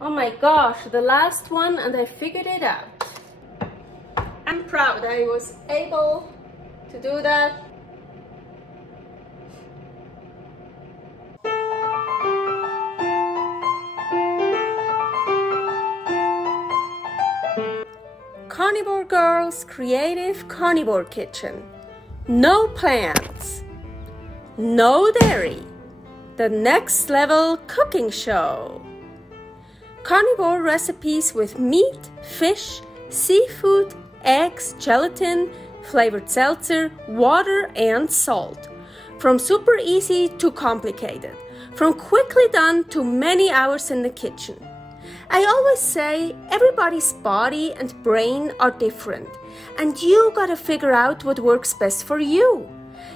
Oh my gosh, the last one, and I figured it out. I'm proud I was able to do that. Carnivore Girl's Creative Carnivore Kitchen. No plants, no dairy, the next level cooking show. Carnivore recipes with meat, fish, seafood, eggs, gelatin, flavored seltzer, water and salt. From super easy to complicated, from quickly done to many hours in the kitchen. I always say everybody's body and brain are different, and you gotta figure out what works best for you.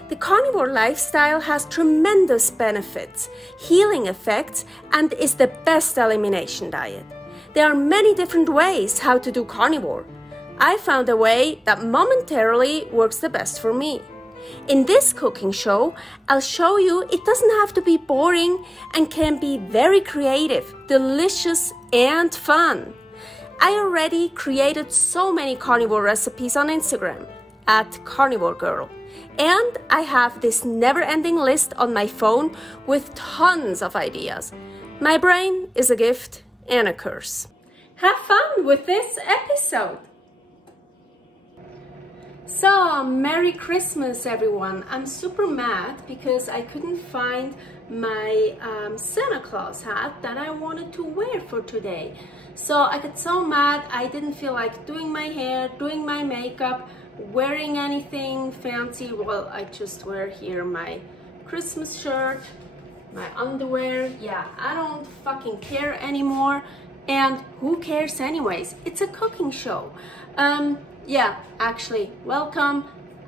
The carnivore lifestyle has tremendous benefits, healing effects, and is the best elimination diet. There are many different ways how to do carnivore. I found a way that momentarily works the best for me. In this cooking show, I'll show you it doesn't have to be boring and can be very creative, delicious, and fun. I already created so many carnivore recipes on Instagram at karnivorgirl, and I have this never-ending list on my phone with tons of ideas. My brain is a gift and a curse. Have fun with this episode! So, Merry Christmas everyone! I'm super mad because I couldn't find my Santa Claus hat that I wanted to wear for today. So I got so mad I didn't feel like doing my hair, doing my makeup, wearing anything fancy. Well, I just wear here my Christmas shirt, my underwear. Yeah, I don't fucking care anymore. And who cares anyways? It's a cooking show. Yeah, actually, welcome.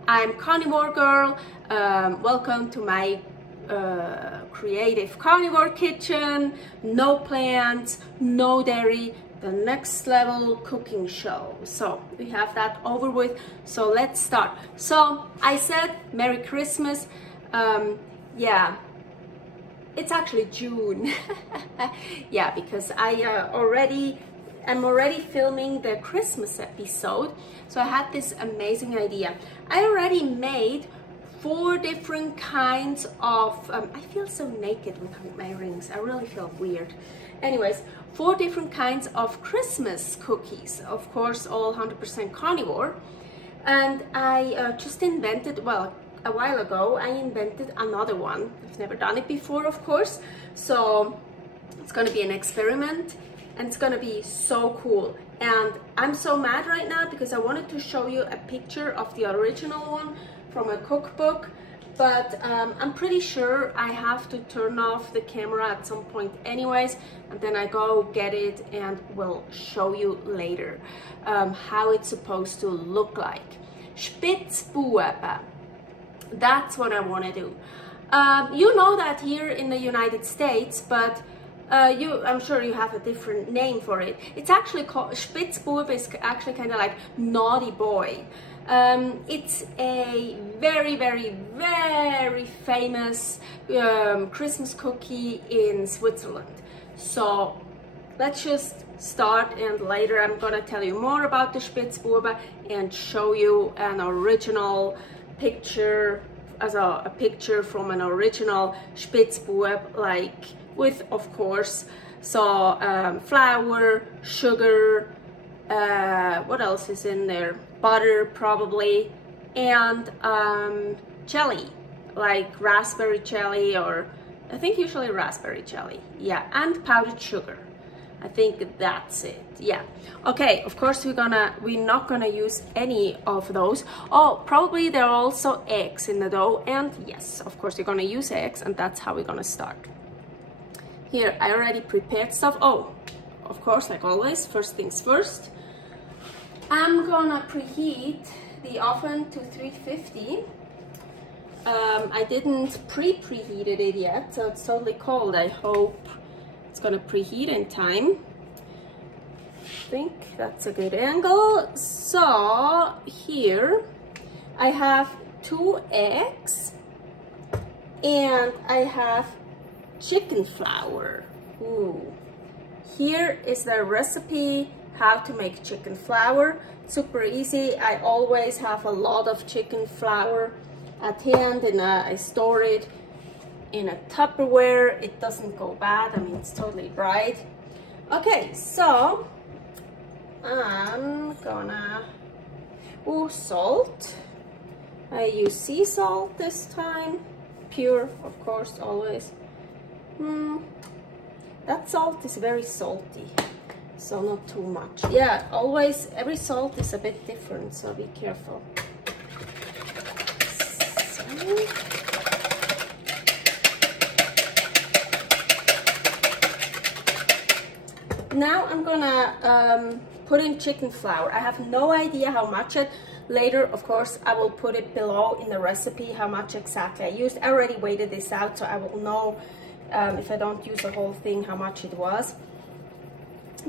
I'm Carnivore Girl. Welcome to my creative carnivore kitchen. No plants, no dairy, the next level cooking show. So we have that over with. So let's start. So I said Merry Christmas. Yeah, it's actually June. Yeah, because I'm already filming the Christmas episode. So I had this amazing idea. I already made 4 different kinds of, I feel so naked without my rings. I really feel weird. Anyways, 4 different kinds of Christmas cookies. Of course, all 100% carnivore. And I just invented, well, a while ago, I invented another one. I've never done it before, of course. So it's gonna be an experiment. And it's gonna be so cool. And I'm so mad right now because I wanted to show you a picture of the original one from a cookbook, but I'm pretty sure I have to turn off the camera at some point anyways, and then I go get it and will show you later how it's supposed to look like. Spitzbuebä, that's what I want to do. You know that here in the United States, but I'm sure you have a different name for it. It's actually called Spitzbuebä. Is actually kind of like naughty boy. It's a very, very, very famous Christmas cookie in Switzerland. So let's just start, and later I'm gonna tell you more about the Spitzbuebä and show you an original picture, as a picture from an original Spitzbuebä, like with, of course, so flour, sugar, what else is in there? Butter probably, and jelly, like raspberry jelly, or I think usually raspberry jelly. Yeah, and powdered sugar. I think that's it. Yeah. Okay, of course we're not gonna use any of those. Oh, probably there are also eggs in the dough, and yes, of course you're gonna use eggs, and that's how we're gonna start. Here, I already prepared stuff. Oh, of course, like always, first things first. I'm gonna preheat the oven to 350. I didn't preheated it yet, so it's totally cold. I hope it's gonna preheat in time. I think that's a good angle. So here I have 2 eggs and I have chicken flour. Ooh. here is the recipe how to make chicken flour. Super easy. I always have a lot of chicken flour at hand, and I store it in a Tupperware. It doesn't go bad. I mean, it's totally dried. Okay, so I'm gonna salt. I use sea salt this time, pure, of course, always. That salt is very salty, so not too much. Yeah, always, every salt is a bit different, so be careful. So. Now I'm gonna put in chicken flour. I have no idea how much it. Later, of course, I will put it below in the recipe how much exactly I used. I already weighed this out, so I will know if I don't use the whole thing how much it was.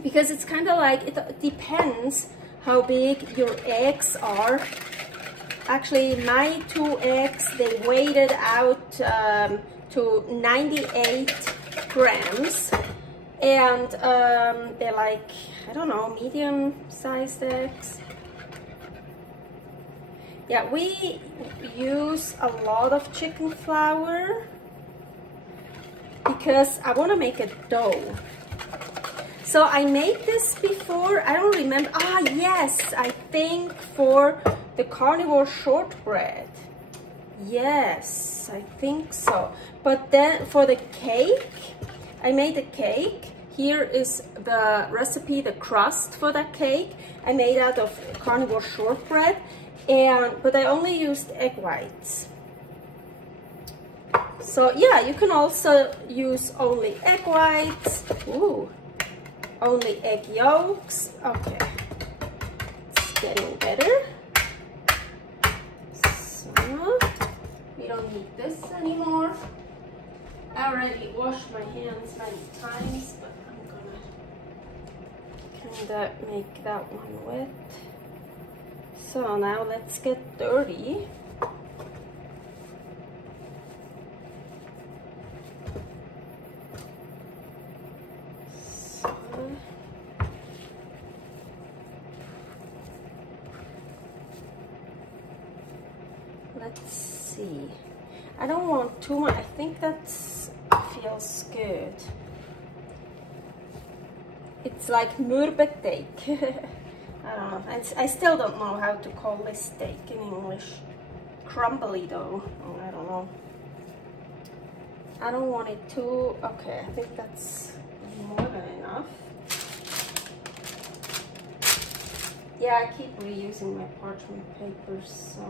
Because it's kind of like, it depends how big your eggs are. Actually, my 2 eggs, they weighed it out to 98 grams. And they're like, I don't know, medium-sized eggs. Yeah, we use a lot of chicken flour because I want to make a dough. So I made this before, I don't remember. Ah, yes, I think for the carnivore shortbread. Yes, I think so. But then for the cake, I made a cake. Here is the recipe, the crust for that cake. I made out of carnivore shortbread, but I only used egg whites. So yeah, you can also use only egg whites. Ooh, only egg yolks. Okay, it's getting better. So we don't need this anymore. I already washed my hands many times, but I'm gonna kinda make that one wet. So now let's get dirty. So, let's see. I don't want too much. I think that feels good. It's like mürbeteig. I don't know. I still don't know how to call this steak in English. Crumbly dough. Oh, I don't know. I don't want it too. Okay, I think that's more than enough. Yeah, I keep reusing my parchment papers, so.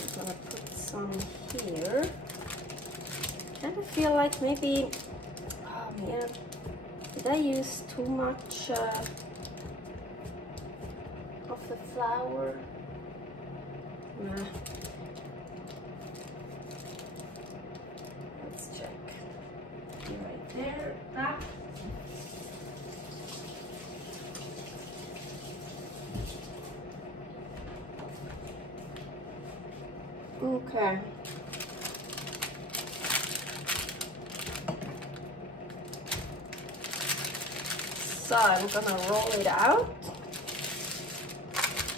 I'm gonna put some here. I kind of feel like maybe, oh man, did I use too much of the flour? Nah. Let's check. Right there, that. Okay. So I'm gonna roll it out.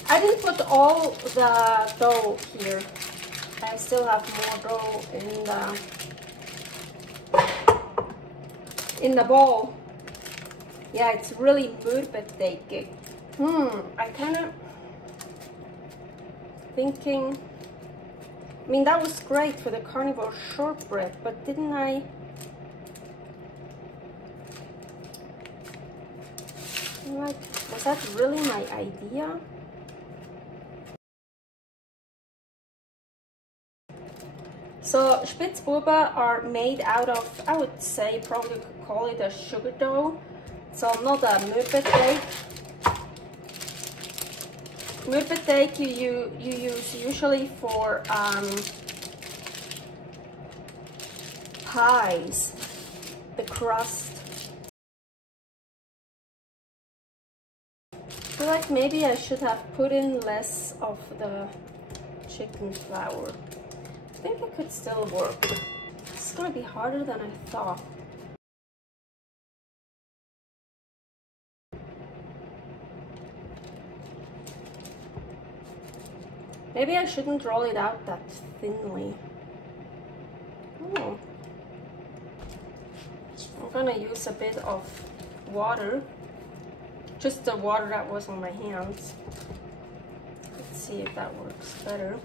I didn't put all the dough here. I still have more dough in the bowl. Yeah, it's really mürbeteig. I kind of thinking. I mean, that was great for the carnivore shortbread, but didn't I? Like, was that really my idea? So Spitzbuebä are made out of, I would say, probably could call it a sugar dough. So not a mürbeteig. Mürbeteig you use usually for pies, the crust. I feel like maybe I should have put in less of the chicken flour. think it could still work. It's gonna be harder than I thought. Maybe I shouldn't roll it out that thinly. Oh. I'm gonna use a bit of water. Just the water that was on my hands. Let's see if that works better.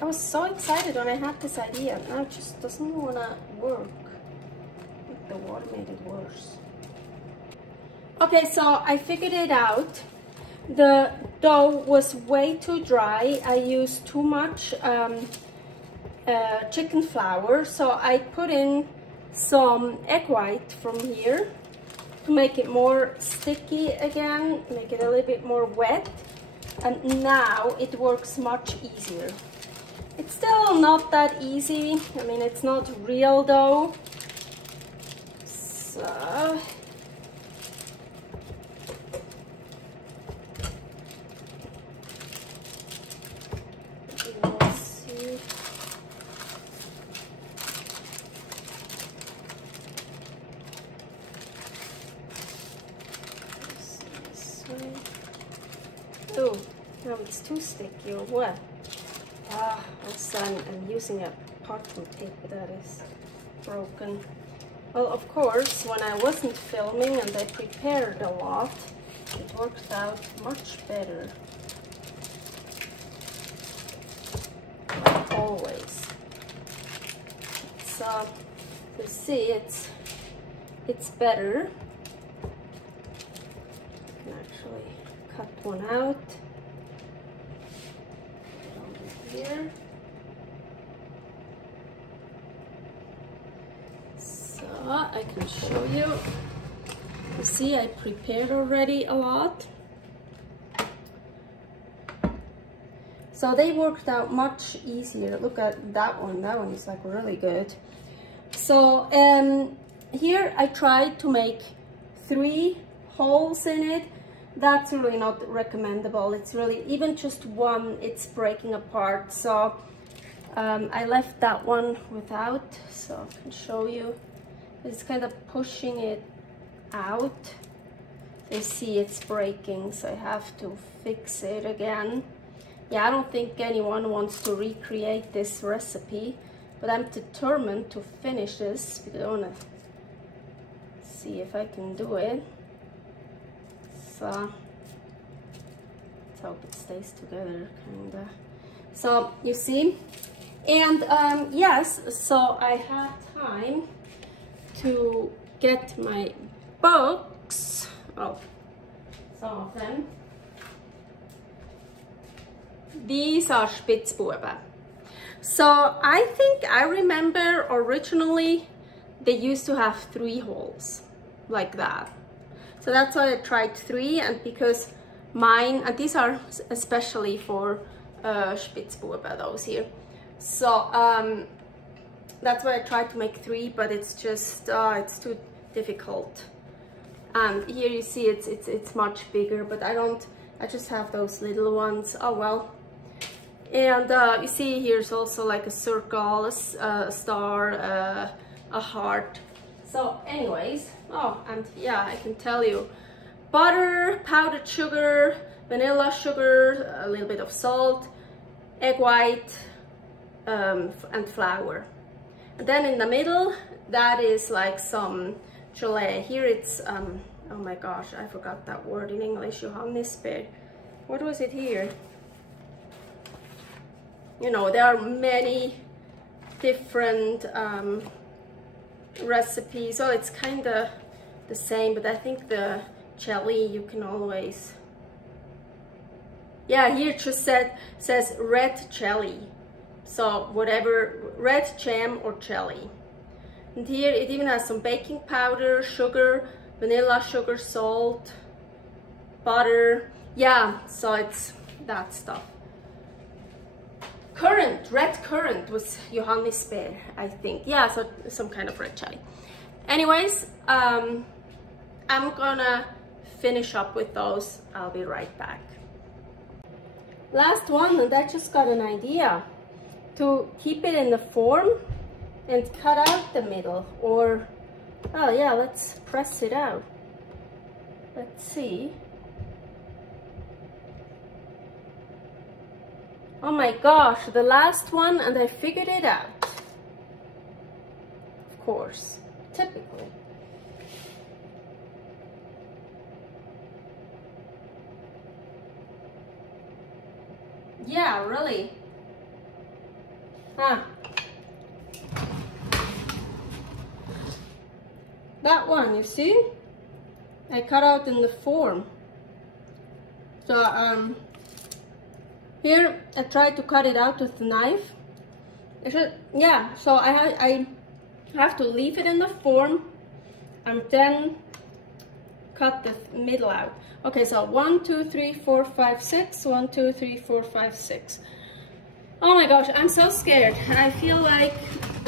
I was so excited when I had this idea. Now it just doesn't wanna work. The water made it worse. Okay, so I figured it out. The dough was way too dry. I used too much chicken flour, so I put in some egg white from here to make it more sticky again, make it a little bit more wet, and now it works much easier. It's still not that easy. I mean, it's not real dough. So we'll see. Oh, no, it's too sticky or what? Ah, also I'm using a parchment paper that is broken. Well, of course, when I wasn't filming and I prepared a lot, it worked out much better. Like always. So, you see, it's better. I can actually cut one out. Here. So I can show you. You see, I prepared already a lot. So they worked out much easier. Look at that one. That one is like really good. So here I tried to make 3 holes in it. That's really not recommendable. It's really, even just one, it's breaking apart. So I left that one without, so I can show you. It's kind of pushing it out. You see it's breaking, so I have to fix it again. Yeah, I don't think anyone wants to recreate this recipe, but I'm determined to finish this because I want to see if I can do it. So let's hope it stays together, kinda. So you see, and yes, so I had time to get my books. Oh, some of them. These are Spitzbuebä. So I think I remember originally they used to have 3 holes like that. So that's why I tried 3, and because mine, and these are especially for Spitzbuebä, those here. So that's why I tried to make 3, but it's just it's too difficult. And here you see it's much bigger, but I just have those little ones. Oh well. And you see here's also like a circle, a star, a heart. So anyways, oh, and yeah, I can tell you, butter, powdered sugar, vanilla sugar, a little bit of salt, egg white, and flour. And then in the middle, that is like some gelée. Here it's, oh my gosh, I forgot that word in English, Johannisberg. What was it here? You know, there are many different recipes, so it's kind of the same, but I think the jelly you can always, yeah, here it just says red jelly, so whatever, red jam or jelly. And here it even has some baking powder, sugar, vanilla sugar, salt, butter. Yeah, so it's that stuff. Currant, red currant was Johannisberg, I think. Yeah, so some kind of red chai. Anyways, I'm gonna finish up with those. I'll be right back. Last one, and I just got an idea to keep it in the form and cut out the middle, or oh yeah, let's press it out. Let's see. Oh my gosh, the last one, and I figured it out. Of course, typically. Yeah, really. Ah. That one, you see? I cut out in the form. So, here I tried to cut it out with the knife. Yeah, so I have to leave it in the form and then cut the middle out. Okay, so 1, 2, 3, 4, 5, 6. 1, 2, 3, 4, 5, 6. Oh my gosh, I'm so scared. I feel like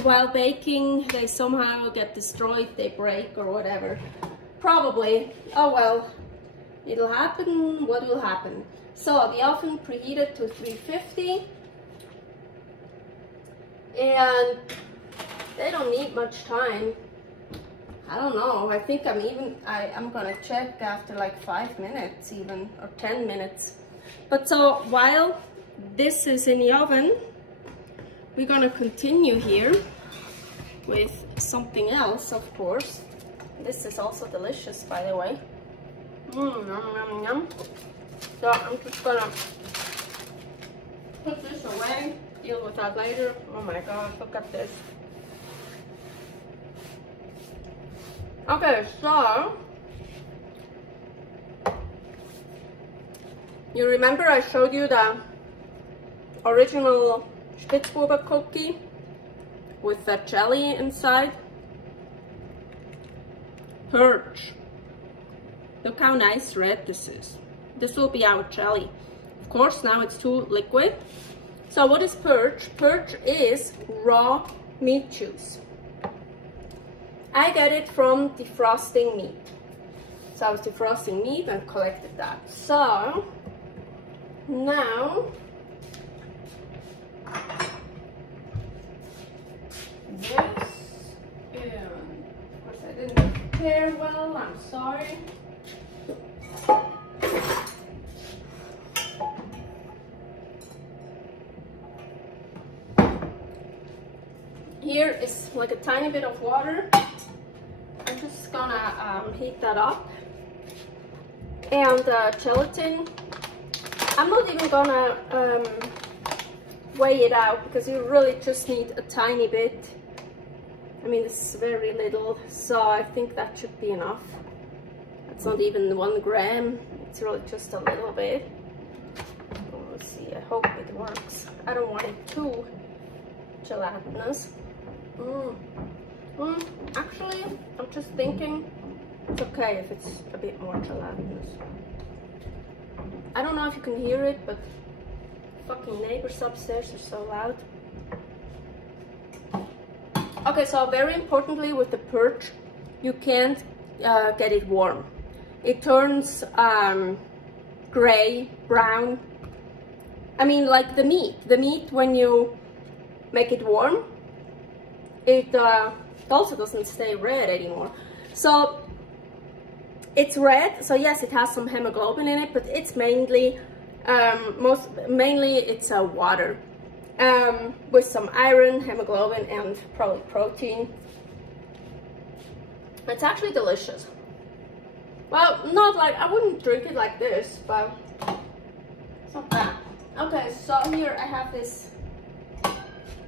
while baking they somehow get destroyed, they break or whatever. Probably. Oh well, it'll happen. What will happen? So the oven preheated to 350, and they don't need much time. I don't know, I think I'm gonna check after like 5 minutes even, or 10 minutes. But so while this is in the oven, we're gonna continue here with something else, of course. This is also delicious, by the way. Yum, yum, yum. So I'm just gonna put this away, deal with that later. Oh my god, look at this. Okay, so you remember I showed you the original Spitzbuebä cookie with the jelly inside? Purge. Look how nice red this is. This will be our jelly. Of course, now it's too liquid. So what is Purge? Purge is raw meat juice. I get it from defrosting meat. So I was defrosting meat and collected that. So now this, and of course I didn't prepare well, I'm sorry. Here is like a tiny bit of water. I'm just gonna heat that up. And gelatin, I'm not even gonna weigh it out because you really just need a tiny bit. I mean, this is very little, so I think that should be enough. It's not even 1 gram, it's really just a little bit. Let's see, I hope it works. I don't want it too gelatinous. Actually, I'm just thinking it's okay if it's a bit more gelatinous. I don't know if you can hear it, but fucking neighbors upstairs are so loud. Okay, so very importantly with the Purge, you can't get it warm. It turns gray, brown. I mean, like the meat. The meat, when you make it warm, it also doesn't stay red anymore. So it's red, so yes, it has some hemoglobin in it, but it's mainly it's water with some iron, hemoglobin, and probably protein. It's actually delicious. Well, not like, I wouldn't drink it like this, but it's not bad. Okay, so here I have this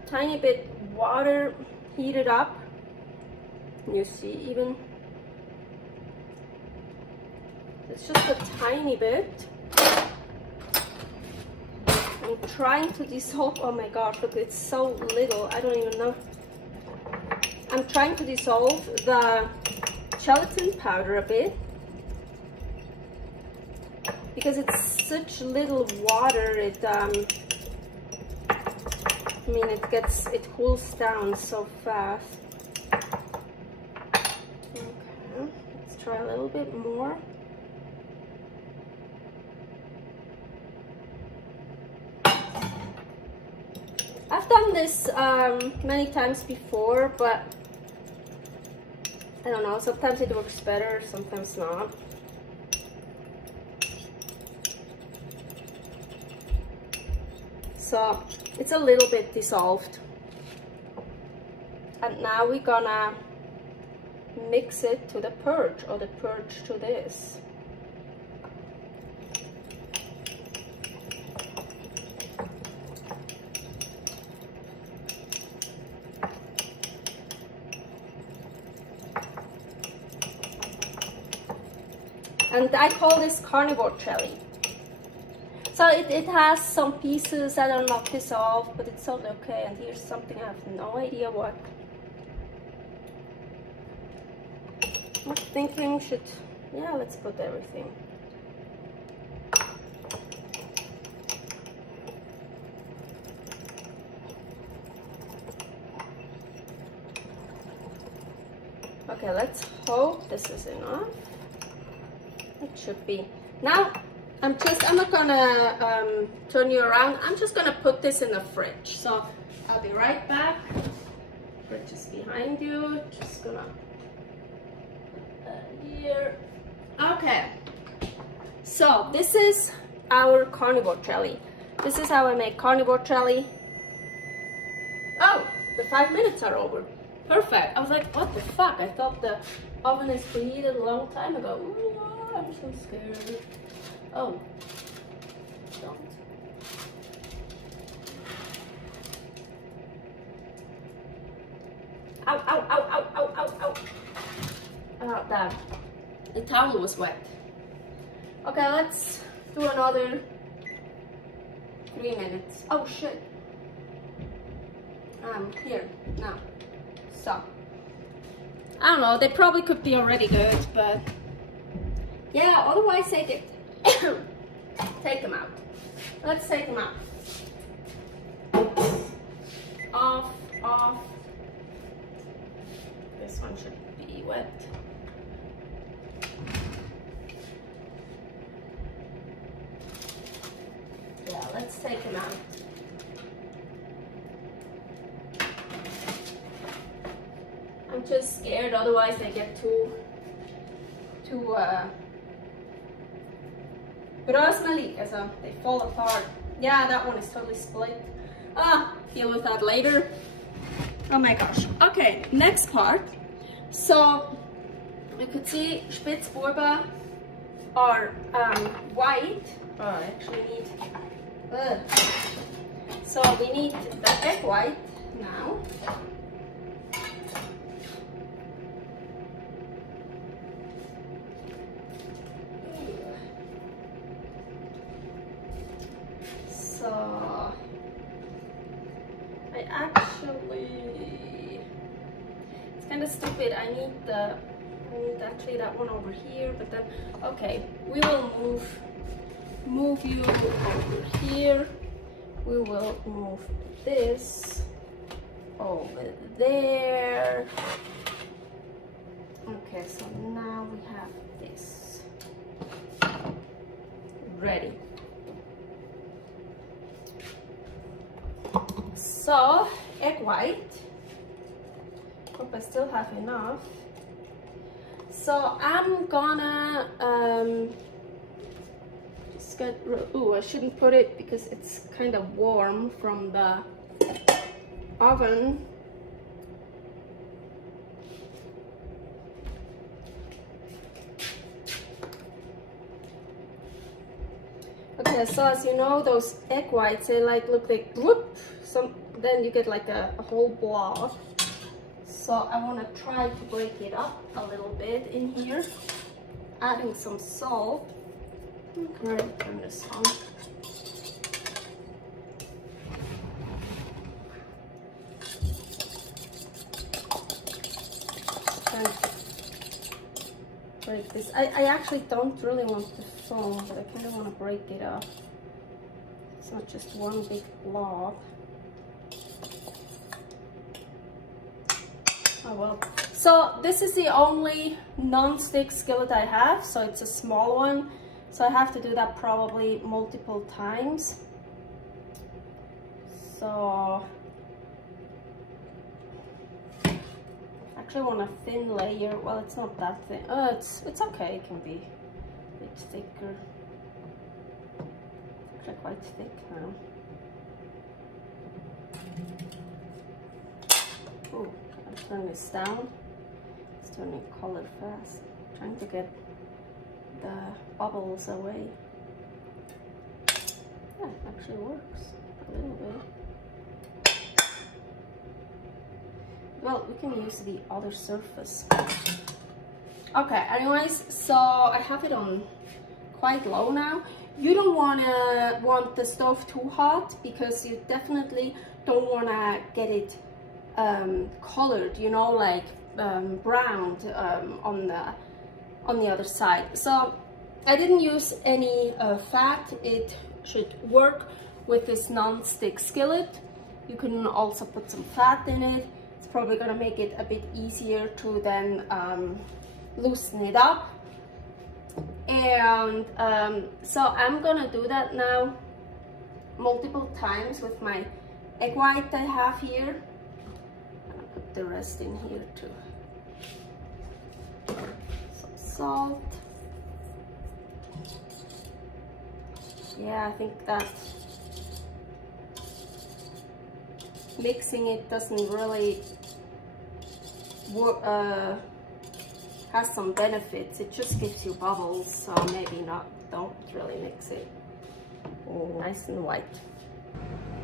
tiny bit water heated up. You see, even it's just a tiny bit. I'm trying to dissolve. Oh my gosh, look, it's so little, I don't even know. I'm trying to dissolve the gelatin powder a bit because it's such little water. It I mean, it cools down so fast. Okay, let's try a little bit more. I've done this many times before, but I don't know, sometimes it works better, sometimes not. So it's a little bit dissolved. And now we're gonna mix it to the purge, or the purge to this. And I call this carnivore jelly. So it has some pieces that are not dissolved, but it's all okay. And here's something I have no idea what. I'm thinking yeah, let's put everything. Okay, let's hope this is enough. It should be. Now, I'm not gonna turn you around. I'm just gonna put this in the fridge. So I'll be right back. Fridge is behind you. Just gonna put that here. Okay. So this is our carnivore jelly. This is how I make carnivore jelly. Oh, the 5 minutes are over. Perfect. I was like, what the fuck? I thought the oven is preheated a long time ago. Ooh, I'm so scared. Oh, don't. Ow, ow, ow, ow, ow, ow, ow. Oh, damn. The towel was wet. Okay, let's do another 3 minutes. Oh, shit. Here, now. So, I don't know, they probably could be already good, but yeah, otherwise take it. Take them out. Let's take them out. Off, off. This one should be wet. Yeah, let's take them out. I'm just scared, otherwise they get too brösmelig, so they fall apart. Yeah, that one is totally split. Deal with that later. Oh my gosh. Okay, next part. So you could see Spitzbuebä are white. Oh, I actually need. So we need the egg white now. So I actually, it's kind of stupid. I need actually that one over here, but then okay, we will move you over here. We will move this over there. Okay, so now we have this ready. So, egg white. Hope I still have enough. So I'm gonna just get. Ooh, I shouldn't put it because it's kind of warm from the oven. Okay, so as you know, those egg whites, they like look like whoop. Then you get like a whole blob. So I want to try to break it up a little bit in here, adding some salt. Okay, turn this on. Break this. I actually don't really want the foam, but I kind of want to break it up. It's not just one big blob. Oh well. So this is the only non-stick skillet I have, so it's a small one. So I have to do that probably multiple times. So actually want a thin layer. Well, it's not that thin. It's okay. It can be a bit thicker. It's actually quite thick now. Oh, I'll turn this down. It's turning color fast. I'm trying to get the bubbles away. Yeah, it actually works a little bit. Well, we can use the other surface. Okay, anyways, so I have it on quite low now. You don't want the stove too hot, because you definitely don't want to get it colored, you know, like browned on the other side. So I didn't use any fat. It should work with this non-stick skillet. You can also put some fat in it. It's probably gonna make it a bit easier to then loosen it up. And so I'm gonna do that now multiple times with my egg white I have here. I'll put the rest in here too. Some salt. Yeah, I think that mixing it doesn't really work, has some benefits. It just gives you bubbles, so maybe not, don't really mix it. Nice and white.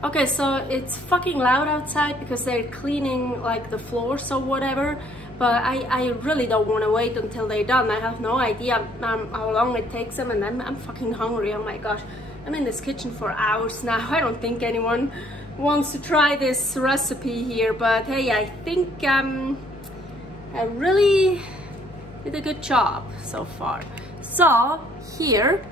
Okay, so it's fucking loud outside because they're cleaning like the floors or whatever, but I really don't want to wait until they're done. I have no idea how long it takes them, and I'm fucking hungry. Oh my gosh, I'm in this kitchen for hours now. I don't think anyone wants to try this recipe here, but hey, I think I really did a good job so far. So here,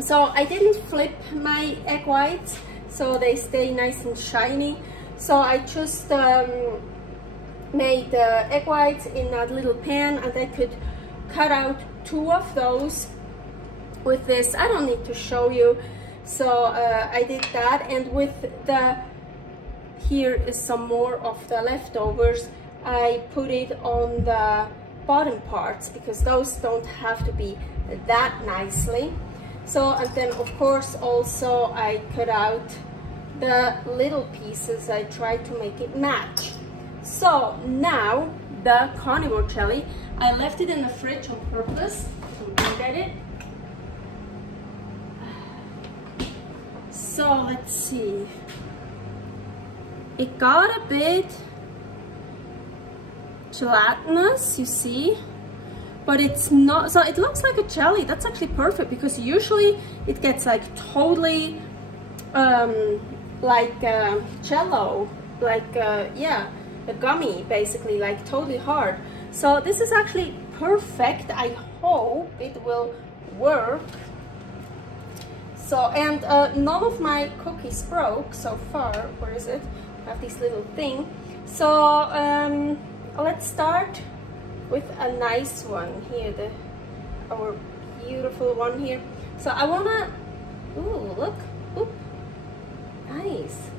so I didn't flip my egg whites, so they stay nice and shiny. So I just made the egg whites in that little pan, and I could cut out 2 of those with this. I don't need to show you. So I did that, and with the, here is some more of the leftovers. I put it on the bottom parts because those don't have to be that nicely. So, and then of course also I cut out the little pieces. I tried to make it match. So now the carnivore jelly, I left it in the fridge on purpose. You can get it. So let's see. It got a bit gelatinous, you see, but it's not, so it looks like a jelly. That's actually perfect, because usually it gets like totally like jello, like yeah, a gummy basically, like totally hard. So this is actually perfect. I hope it will work. So, and none of my cookies broke so far. Where is it? I have this little thing. So let's start with a nice one here, our beautiful one here. So I wanna, ooh, look, ooh, nice.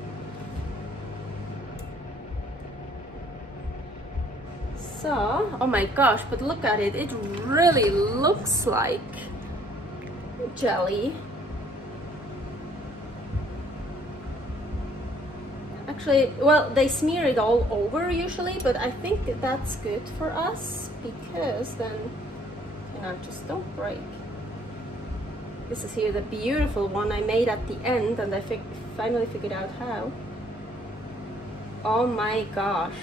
So, oh my gosh, but look at it. It really looks like jelly. Actually, well, they smear it all over usually, but I think that that's good for us, because then, you know, just don't break. This is here the beautiful one I made at the end, and I finally figured out how. Oh my gosh.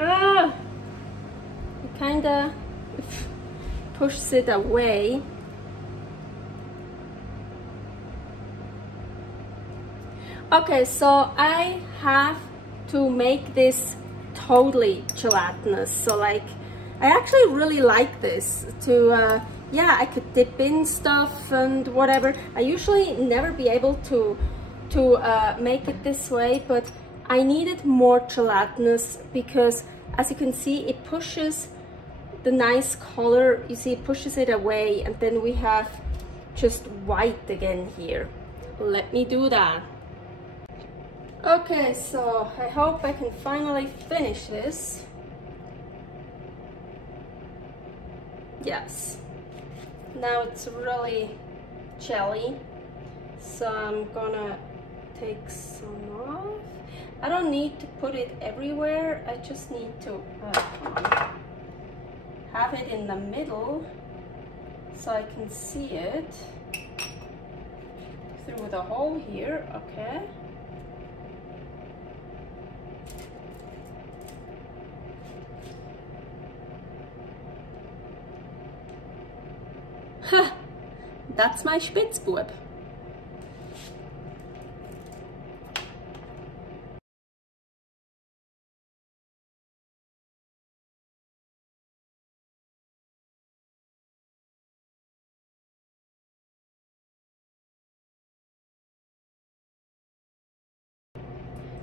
Ah! It kinda pushes it away. Okay, so I have to make this totally gelatinous. So like, I actually really like this to, yeah, I could dip in stuff and whatever. I usually never be able to make it this way, but I needed more gelatinous because, as you can see, it pushes the nice color. You see, it pushes it away, and then we have just white again here. Let me do that. Okay, so I hope I can finally finish this. Yes. Now it's really jelly, so I'm gonna take some off. I don't need to put it everywhere, I just need to have it in the middle so I can see it through the hole here. Okay. Ha! That's my Spitzbuebä.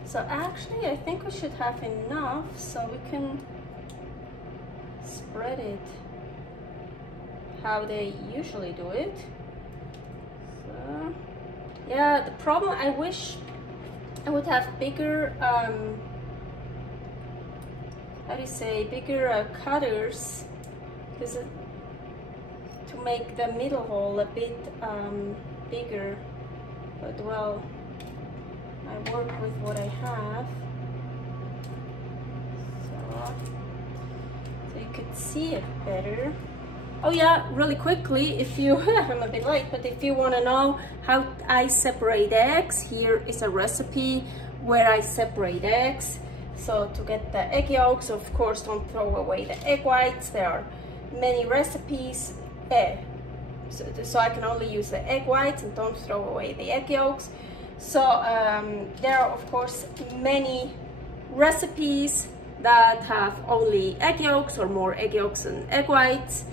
So actually I think we should have enough so we can spread it how they usually do it. So yeah, the problem, I wish I would have bigger how do you say, bigger cutters, because to make the middle hole a bit bigger, but well, I work with what I have, so you could see it better. Oh yeah, really quickly, if you, I'm a bit late, but if you want to know how I separate eggs, here is a recipe where I separate eggs. So to get the egg yolks, of course, don't throw away the egg whites. There are many recipes, so I can only use the egg whites and don't throw away the egg yolks. So there are, of course, many recipes that have only egg yolks or more egg yolks than egg whites.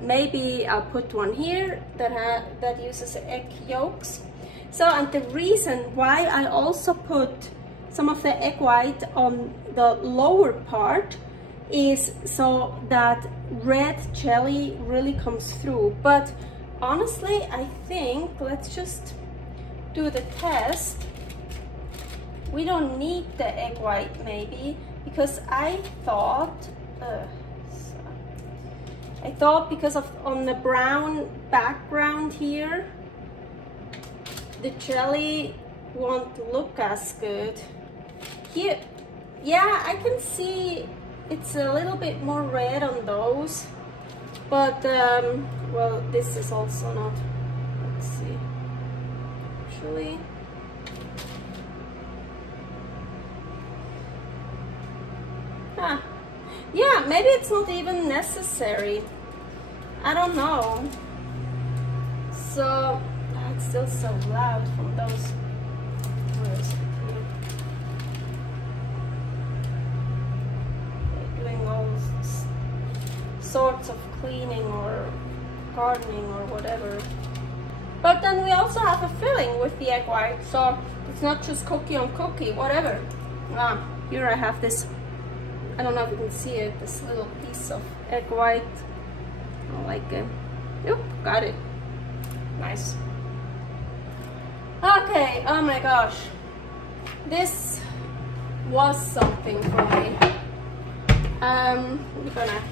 Maybe I'll put one here that uses egg yolks. So, and the reason why I also put some of the egg white on the lower part is so that red jelly really comes through. But honestly, I think, let's just do the test. We don't need the egg white maybe, because I thought because of on the brown background here, the jelly won't look as good. Here, yeah, I can see it's a little bit more red on those, but well, this is also not, let's see, actually. Ah, yeah, maybe it's not even necessary. I don't know. So, it's still so loud from those. Where is it here? They're doing all sorts of cleaning or gardening or whatever. But then we also have a filling with the egg white, so it's not just cookie on cookie, whatever. Here I have this, I don't know if you can see it, this little piece of egg white. I like it. Yep, got it. Nice. Okay, oh my gosh. This was something for me. I'm gonna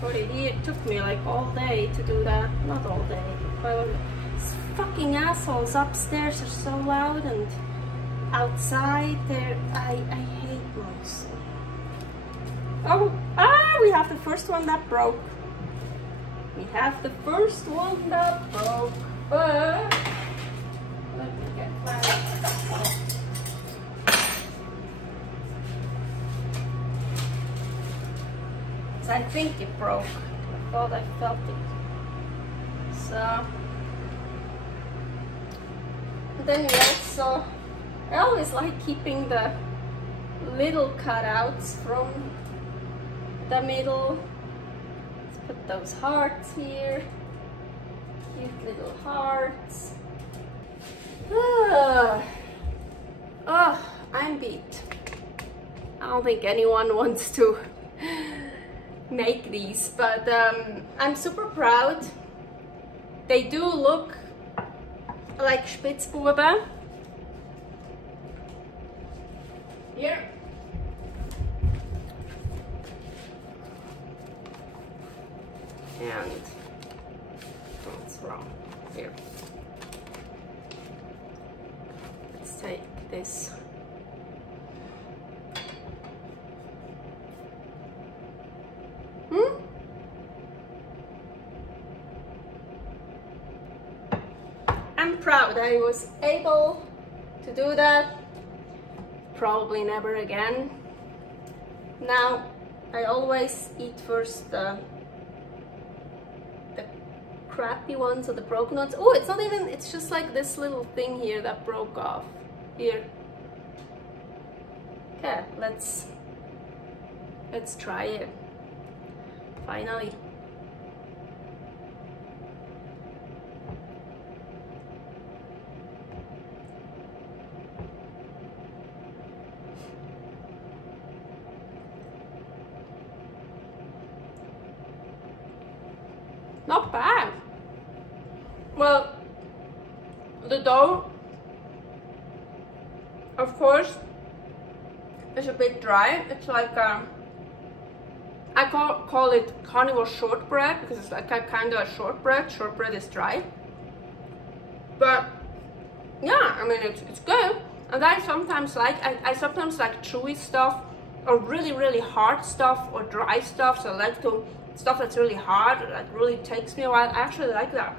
put it here. It took me like all day to do that. Not all day, but these fucking assholes upstairs are so loud, and outside there, I hate noise. Oh, we have the first one that broke. We have the first one that broke, but let me get my... So I think it broke. I thought I felt it. So, and then we also, I always like keeping the little cutouts from the middle. Let's put those hearts here. Cute little hearts. Oh, I'm beat. I don't think anyone wants to make these, but I'm super proud. They do look like Spitzbuebä. Here. And what's wrong here? Let's take this. I'm proud I was able to do that. Probably never again. Now I always eat first the crappy ones or the broken ones. Oh, it's not even, it's just like this little thing here that broke off here. Okay, let's try it finally. Not bad. Well, the dough, of course, is a bit dry. It's like I call it carnivore shortbread because it's like a kind of shortbread. Shortbread is dry, but yeah, I mean it's good. And I sometimes like I sometimes like chewy stuff or really hard stuff or dry stuff. So I like to stuff that's really hard, like really takes me a while. I actually like that,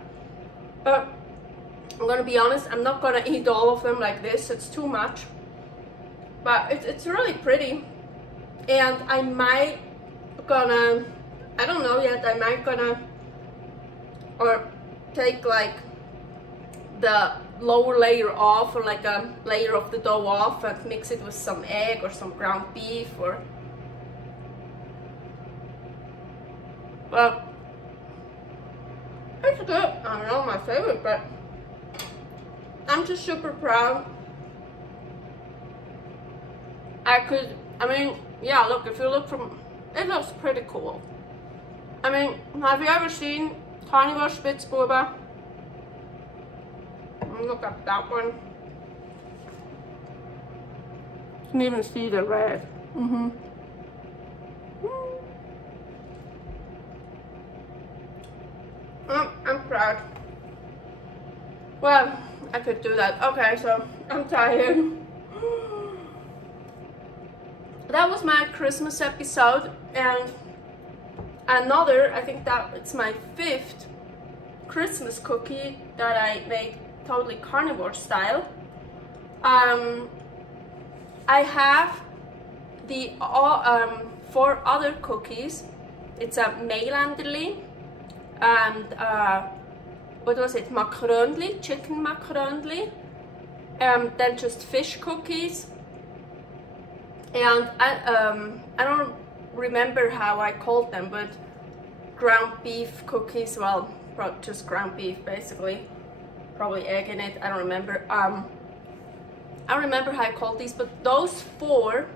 but I'm gonna be honest, I'm not gonna eat all of them like this. It's too much, but it's really pretty. And I might gonna, I don't know yet, I might gonna or take like the lower layer off, or like a layer of the dough off, and mix it with some egg or some ground beef, or but it's good. I don't know my favorite, but I'm just super proud. I mean, yeah, look, if you look from, it looks pretty cool. I mean, have you ever seen Carnivore Spitzbuebä? Look at that one. You can even see the red. I'm proud. Well, I could do that. Okay, so I'm tired. That was my Christmas episode, and another, I think that it's my 5th Christmas cookie that I made totally carnivore style. I have the 4 other cookies. It's a Mailanderli and what was it, macaroni, chicken macaroni, then just fish cookies, and I don't remember how I called them, but ground beef cookies. Well, just ground beef basically, probably egg in it, I don't remember. I don't remember how I called these, but those 4,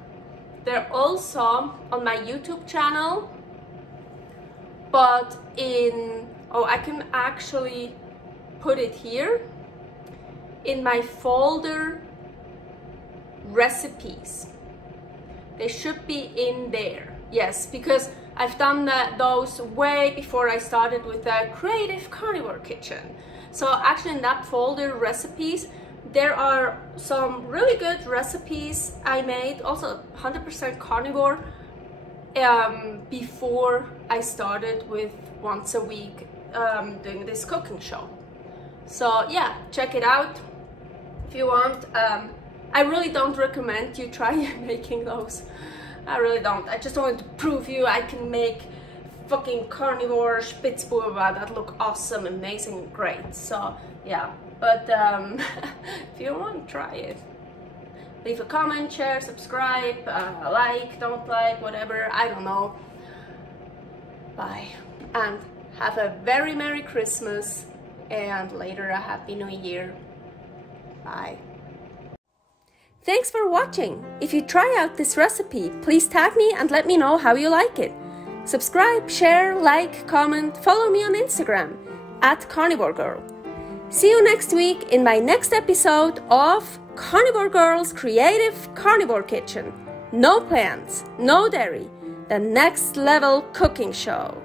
they're also on my YouTube channel, but in, oh, I can actually put it here in my folder recipes. They should be in there, yes, because I've done those way before I started with the Creative Carnivore Kitchen. So actually in that folder recipes, there are some really good recipes I made, also 100% carnivore, before I started with once a week doing this cooking show. So yeah, check it out if you want. I really don't recommend you try making those. I really don't. I just want to prove you I can make fucking carnivore Spitzbuebä that look awesome, amazing, great. So yeah, but if you want, try it. Leave a comment, share, subscribe, like, don't like, whatever, I don't know. Bye, and have a very Merry Christmas, and later a Happy New Year. Bye. Thanks for watching. If you try out this recipe, please tag me and let me know how you like it. Subscribe, share, like, comment, follow me on Instagram @karnivorgirl. See you next week in my next episode of Carnivore Girl's Creative Carnivore Kitchen. No plants, no dairy, the next level cooking show.